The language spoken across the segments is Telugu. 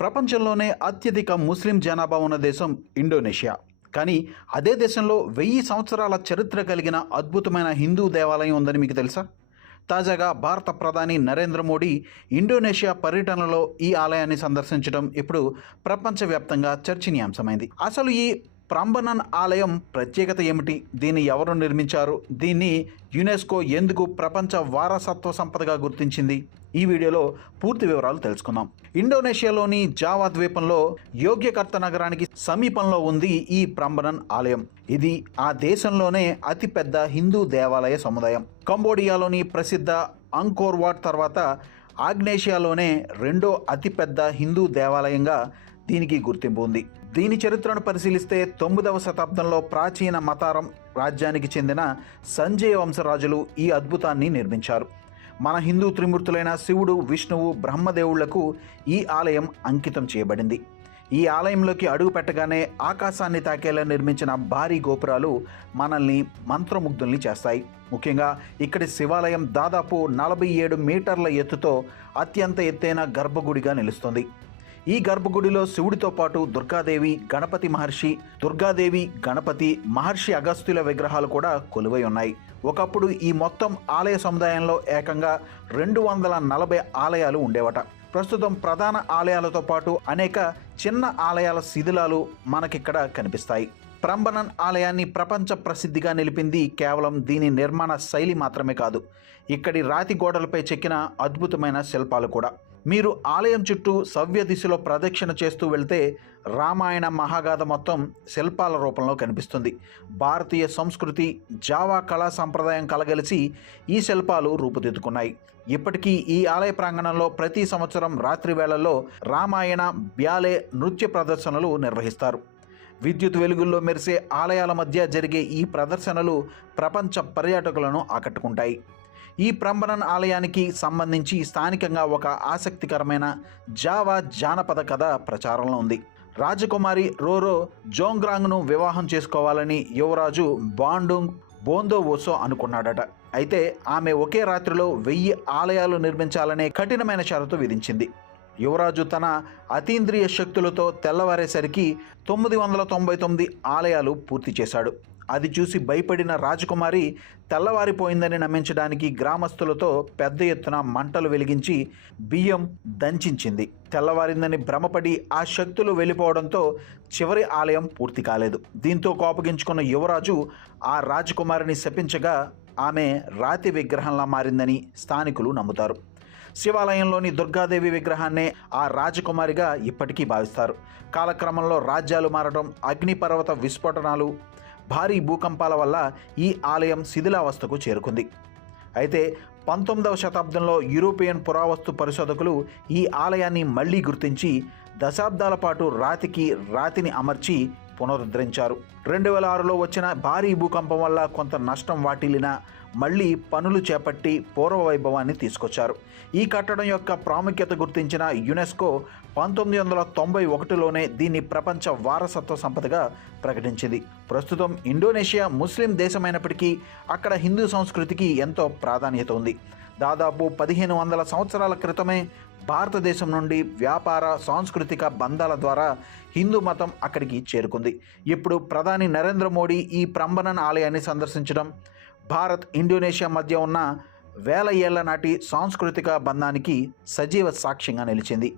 ప్రపంచంలోనే అత్యధిక ముస్లిం జనాభా ఉన్న దేశం ఇండోనేషియా. కానీ అదే దేశంలో 1000 సంవత్సరాల చరిత్ర కలిగిన అద్భుతమైన హిందూ దేవాలయం ఉందని మీకు తెలుసా? తాజాగా భారత ప్రధాని నరేంద్ర మోడీ ఇండోనేషియా పర్యటనలో ఈ ఆలయాన్ని సందర్శించడం ఇప్పుడు ప్రపంచవ్యాప్తంగా చర్చనీయాంశమైంది. అసలు ఈ ప్రాంబనన్ ఆలయం ప్రత్యేకత ఏమిటి? దీన్ని ఎవరు నిర్మించారు? దీన్ని యునెస్కో ఎందుకు ప్రపంచ వారసత్వ సంపదగా గుర్తించింది? ఈ వీడియోలో పూర్తి వివరాలు తెలుసుకుందాం. ఇండోనేషియాలోని జావా ద్వీపంలో యోగ్యకర్త నగరానికి సమీపంలో ఉంది ఈ ప్రాంబనన్ ఆలయం. ఇది ఆ దేశంలోనే అతిపెద్ద హిందూ దేవాలయ సముదాయం. కంబోడియాలోని ప్రసిద్ధ అంకోర్ వాట్ తర్వాత ఆగ్నేషియాలోనే రెండో అతిపెద్ద హిందూ దేవాలయంగా దీనికి గుర్తింపు ఉంది. దీని చరిత్రను పరిశీలిస్తే 9వ శతాబ్దంలో ప్రాచీన మతారం రాజ్యానికి చెందిన సంజయ వంశరాజులు ఈ అద్భుతాన్ని నిర్మించారు. మన హిందూ త్రిమూర్తులైన శివుడు, విష్ణువు, బ్రహ్మదేవుళ్లకు ఈ ఆలయం అంకితం చేయబడింది. ఈ ఆలయంలోకి అడుగు పెట్టగానే ఆకాశాన్ని తాకేలా నిర్మించిన భారీ గోపురాలు మనల్ని మంత్రముగ్ధుల్ని చేస్తాయి. ముఖ్యంగా ఇక్కడి శివాలయం దాదాపు 47 మీటర్ల ఎత్తుతో అత్యంత ఎత్తైన గర్భగుడిగా నిలుస్తుంది. ఈ గర్భగుడిలో శివుడితో పాటు దుర్గాదేవి, గణపతి, మహర్షి అగస్త్యుల విగ్రహాలు కూడా కొలువై ఉన్నాయి. ఒకప్పుడు ఈ మొత్తం ఆలయ సముదాయంలో ఏకంగా 240 ఆలయాలు ఉండేవట. ప్రస్తుతం ప్రధాన ఆలయాలతో పాటు అనేక చిన్న ఆలయాల శిథిలాలు మనకిక్కడ కనిపిస్తాయి. ప్రాంబనన్ ఆలయాన్ని ప్రపంచ ప్రసిద్ధిగా నిలిపింది కేవలం దీని నిర్మాణ శైలి మాత్రమే కాదు, ఇక్కడి రాతి గోడలపై చెక్కిన అద్భుతమైన శిల్పాలు కూడా. మీరు ఆలయం చుట్టూ సవ్య దిశలో ప్రదక్షిణ చేస్తూ వెళ్తే రామాయణ మహాగాథ మొత్తం శిల్పాల రూపంలో కనిపిస్తుంది. భారతీయ సంస్కృతి, జావా కళా సంప్రదాయం కలగలిసి ఈ శిల్పాలు రూపుదిద్దుకున్నాయి. ఇప్పటికీ ఈ ఆలయ ప్రాంగణంలో ప్రతి సంవత్సరం రాత్రి వేళల్లో రామాయణ బ్యాలే నృత్య ప్రదర్శనలు నిర్వహిస్తారు. విద్యుత్ వెలుగుల్లో మెరిసే ఆలయాల మధ్య జరిగే ఈ ప్రదర్శనలు ప్రపంచ పర్యాటకులను ఆకట్టుకుంటాయి. ఈ ప్రాంబనన్ ఆలయానికి సంబంధించి స్థానికంగా ఒక ఆసక్తికరమైన జావా జానపద కథ ప్రచారంలో ఉంది. రాజకుమారి రోరో జోంగ్రాంగ్ను వివాహం చేసుకోవాలని యువరాజు బాండుంగ్ బోందోవోసో అనుకున్నాడట. అయితే ఆమె ఒకే రాత్రిలో 1000 ఆలయాలు నిర్మించాలనే కఠినమైన షరతు విధించింది. యువరాజు తన అతీంద్రియ శక్తులతో తెల్లవారేసరికి 999 ఆలయాలు పూర్తి చేశాడు. అది చూసి భయపడిన రాజకుమారి తెల్లవారిపోయిందని నమ్మించడానికి గ్రామస్తులతో పెద్ద ఎత్తున మంటలు వెలిగించి బియ్యం దంచింది. తెల్లవారిందని భ్రమపడి ఆ శక్తులు వెళ్ళిపోవడంతో చివరి ఆలయం పూర్తి కాలేదు. దీంతో కోపగించుకున్న యువరాజు ఆ రాజకుమారిని శపించగా ఆమె రాతి విగ్రహంలా మారిందని స్థానికులు నమ్ముతారు. శివాలయంలోని దుర్గాదేవి విగ్రహాన్నే ఆ రాజకుమారిగా ఇప్పటికీ భావిస్తారు. కాలక్రమంలో రాజ్యాలు మారడం, అగ్నిపర్వత విస్ఫోటనాలు, భారీ భూకంపాల వల్ల ఈ ఆలయం శిథిలావస్థకు చేరుకుంది. అయితే 19వ శతాబ్దంలో యూరోపియన్ పురావస్తు పరిశోధకులు ఈ ఆలయాన్ని మళ్లీ గుర్తించి దశాబ్దాల పాటు రాతిని అమర్చి పునరుద్ధరించారు. 2006లో వచ్చిన భారీ భూకంపం వల్ల కొంత నష్టం వాటిల్లినా మళ్లీ పనులు చేపట్టి పూర్వ వైభవాన్ని తీసుకొచ్చారు. ఈ కట్టడం యొక్క ప్రాముఖ్యత గుర్తించిన యునెస్కో 1991లోనే దీన్ని ప్రపంచ వారసత్వ సంపదగా ప్రకటించింది. ప్రస్తుతం ఇండోనేషియా ముస్లిం దేశమైనప్పటికీ అక్కడ హిందూ సంస్కృతికి ఎంతో ప్రాధాన్యత ఉంది. దాదాపు 1500 సంవత్సరాల క్రితమే భారతదేశం నుండి వ్యాపార, సాంస్కృతిక బంధాల ద్వారా హిందూ మతం అక్కడికి చేరుకుంది. ఇప్పుడు ప్రధాని నరేంద్ర మోడీ ఈ ప్రాంబనన్ ఆలయాన్ని సందర్శించడం భారత్, ఇండోనేషియా మధ్య ఉన్న వేల ఏళ్ల నాటి సాంస్కృతిక బంధానికి సజీవ సాక్ష్యంగా నిలిచింది.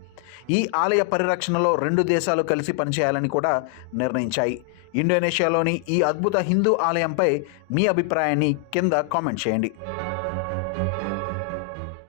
ఈ ఆలయ పరిరక్షణలో 2 దేశాలు కలిసి పనిచేయాలని కూడా నిర్ణయించాయి. ఇండోనేషియాలోని ఈ అద్భుత హిందూ ఆలయంపై మీ అభిప్రాయాన్ని కింద కామెంట్ చేయండి.